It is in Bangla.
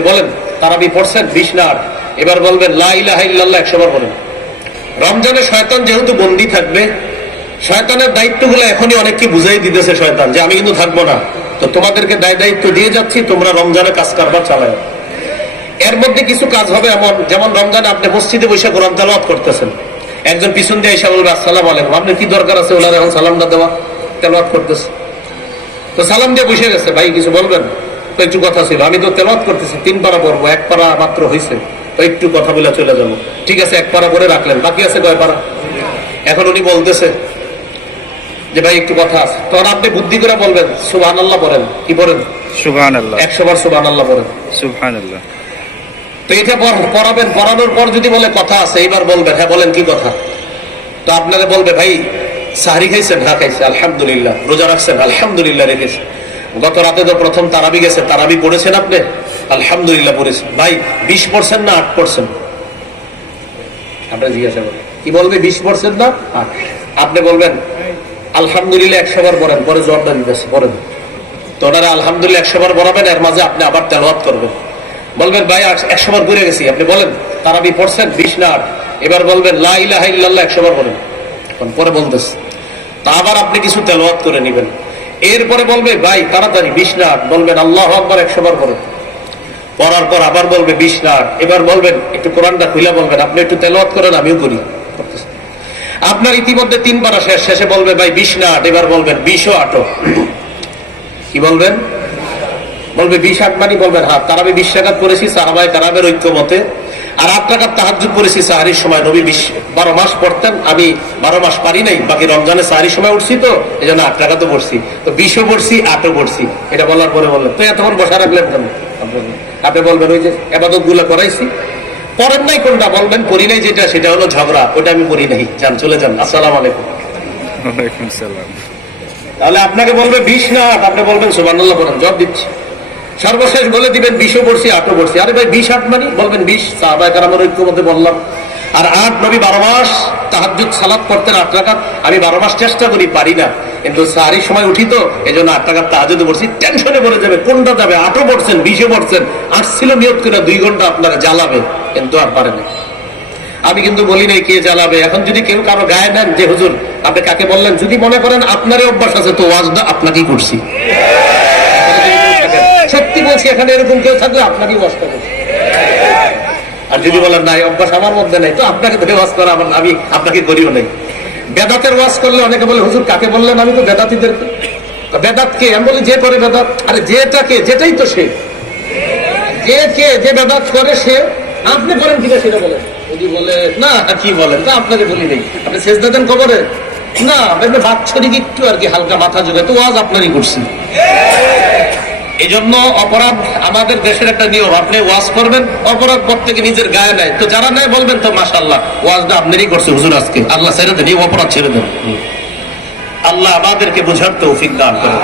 বলেন, তারাবি পড়ছেন বিশ না এবার বলবেন, লা ইলাহা ইল্লাল্লাহ, একশো বার বলেন। রমজানে শয়তান যেহেতু বন্দি থাকবে, শয়তানের দায়িত্বগুলো এখনই অনেককে বুঝাই দিতেছে শয়তান, যে আমি কিন্তু থাকব না। তো তোমাদেরকে দায় দায়িত্ব দিয়ে যাচ্ছি, তোমরা রমজানে কাজ কারবার চালায় এর মধ্যে কিছু কাজ হবে এমন, যেমন রমজানে আপনি মসজিদে বসে কোরআন তেলাওয়াত করতেছেন। একজন পিছন দিয়ে এসে বলবে, আসসালাম আলাইকুম, আপনার কি দরকার আছে? ওনার এখন সালামটা দেওয়া, তেলাওয়াত করতেছে। তো সালাম দিয়ে বসে গেছে, ভাই, কিছু বলবেন? একটু কথা ছিল। আমি তো তেলাওয়াত করতেছি তিন পারা পড়ব এক পারা মাত্র হয়েছে তো একটু কথা বলে চলে যাব। ঠিক আছে এক পারা করে রাখলেন বাকি আছে কয় পারা? এখন উনি বলতেছে যে ভাই একটু কথা আছে। তখন আপনি বুদ্ধি করে বলবেন সুবহান আল্লাহ বলেন কি বলেন আল্লাহ একশো বার সুবহান আল্লাহ বলেন আল্লাহ তো এটা পড়াবেন পড়ানোর পর যদি বলে কথা আছে এইবার বলবেন হ্যাঁ বলেন কি কথা? তো আপনাকে বলবে ভাই সাহারি খাইছেন হ্যাঁ খাইছে আলহামদুলিল্লাহ। রোজা রাখছেন আলহামদুলিল্লাহ রেখেছে গত রাতে তো প্রথম তারাবি গেছে, তারাবি পড়েছেন আপনি? আলহামদুলিল্লাহ পড়েছেন ভাই, বিশ পার্সেন্ট না আট পার্সেন্ট আপনি জিজ্ঞাসা করেন কি বলবে বিশ পার্সেন্ট না? আপনি বলবেন, আলহামদুলিল্লাহ একশো বার পড়েন, পরে জর্দা দিতেছে পড়েন। তো ওনারা আলহামদুলিল্লাহ একশো বার পড়াবেন, এর মাঝে আপনি আবার তেলাওয়াত করবেন। বলবেন, ভাই একশো বার ঘুরে গেছি। আপনি বলেন, তারাবি পড়ছেন, বিশ না আট? এবার বলবেন, লা ইলাহা ইল্লাল্লাহ, একশো বার বলেন পরে বলতেছে। তা আবার আপনি কিছু তেলাওয়াত করে নেবেন। এরপরে বলবে, ভাই, তাড়াতাড়ি বিশ না বলবেন, আল্লাহ আকবার, একশো বার পড়েন পড়ার পর আবার বলবে বিশ না এবার বলবেন, একটু কোরআনটা খুলে বলবেন, আপনি একটু তেলাওয়াত করেন, আমিও করি। আপনার ইতিমধ্যে তিনবার শেষ শেষে বলবে, ভাই বিশ না আট এবার বলবেন, বিশও আটও কি বলবেন? বলবে, বিশ আট মানি? বলবেন হ্যাঁ তারা আমি বিশ করেছি কারামের ঐক্য মতে আর আট টাকার তাহাজুদ করেছি সাহারির সময় নবী বিশ বারো মাস পড়তেন। আমি বারো মাস পারি নাই বাকি রমজানে সাহারির সময় উঠছি তো এই জন্য আট টাকা তো পড়ছি। তো বিশও পড়ছি আটও পড়ছি। এটা বলার পরে বললেন তো এতক্ষণ বসা রাখলেন কেন? আপনি- বলবেন ওই যে এবাদতগুলো করাইছি। পড়েন নাই কোনটা? বলবেন পড়ি নাই যেটা সেটা হলো ঝগড়া ওটা আমি পড়ি নাই। যান চলে যান। আসসালাম আলাইকুম। তাহলে আপনাকে বলবে বিশ না আট আপনি বলবেন সুবানাল্লাহ পড়েন জব দিচ্ছি। সর্বশেষ বলে দিবেন বিশও পড়ছি আটও পড়ছি আরে ভাই, বিশ আট মানি? বলবেন বিশ। সাহাবাই কারামের বললাম। আর আট নবী বারো মাস তাহাজুদ সালাদ করতেন আট টাকা আমি বারো মাস চেষ্টা করি, পারি না। কিন্তু সাহারির সময় উঠি তো এই জন্য আট টাকার তাহাজুদে পড়ছি। টেনশনে পড়ে যাবে, কোনটা যাবে? আটও পড়ছেন, বিশও পড়ছেন। আট ছিল নিয়ত করে দুই ঘণ্টা আপনারা জ্বালাবে, কিন্তু আর পারে না। আমি কিন্তু বলি নাই কে জ্বালাবে। এখন যদি কেউ কারও গায়ে নেন যে, হুজুর, আপনি কাকে বললেন? যদি মনে করেন আপনারই অভ্যাস আছে, তো ওয়াজটা আপনাকেই করছি। সত্যি এখানে এরকম কেউ থাকলে আপনাকেই ওয়াজ করব। আর যদি বলেন, না অভ্যাস আমার মধ্যে নেই, তো আপনাকে ধরে ওয়াজ করা, আমার আমি আপনাকে করিও নাই। বেদাতের ওয়াজ করলে অনেকে বলে, হুজুর, কাকে বললেন? আমি তো বেদাতিদেরকে তো বেদাত কে আমি বলি, যে করে বেদাত, আরে যেটাকে, যেটাই তো সে। যে কে, যে বেদাত করে সে, আপনি করেন কিনা সেটা বলেন। যদি বলে, না, কি বলেন? তা আপনাকে বলি নেই। আপনি শেষ দেন কবরে? না আপনি বাৎসরিক একটু আর কি হালকা মাথা যোগে তো ওয়াজ আপনারই করছি। এই জন্য অপরাধ আমাদের দেশের একটা নিয়ম, আপনি ওয়াজ করবেন, অপরাধ প্রত্যেকে নিজের গায়ে নেয়। তো যারা নেয় বলবেন তো মাসাল্লাহ ওয়াজটা আপনারই করছে হুজুর আজকে। আল্লাহ ছেড়ে দেন, এই অপরাধ ছেড়ে দেন। আল্লাহ আমাদেরকে বুঝার তৌফিক দান করেন।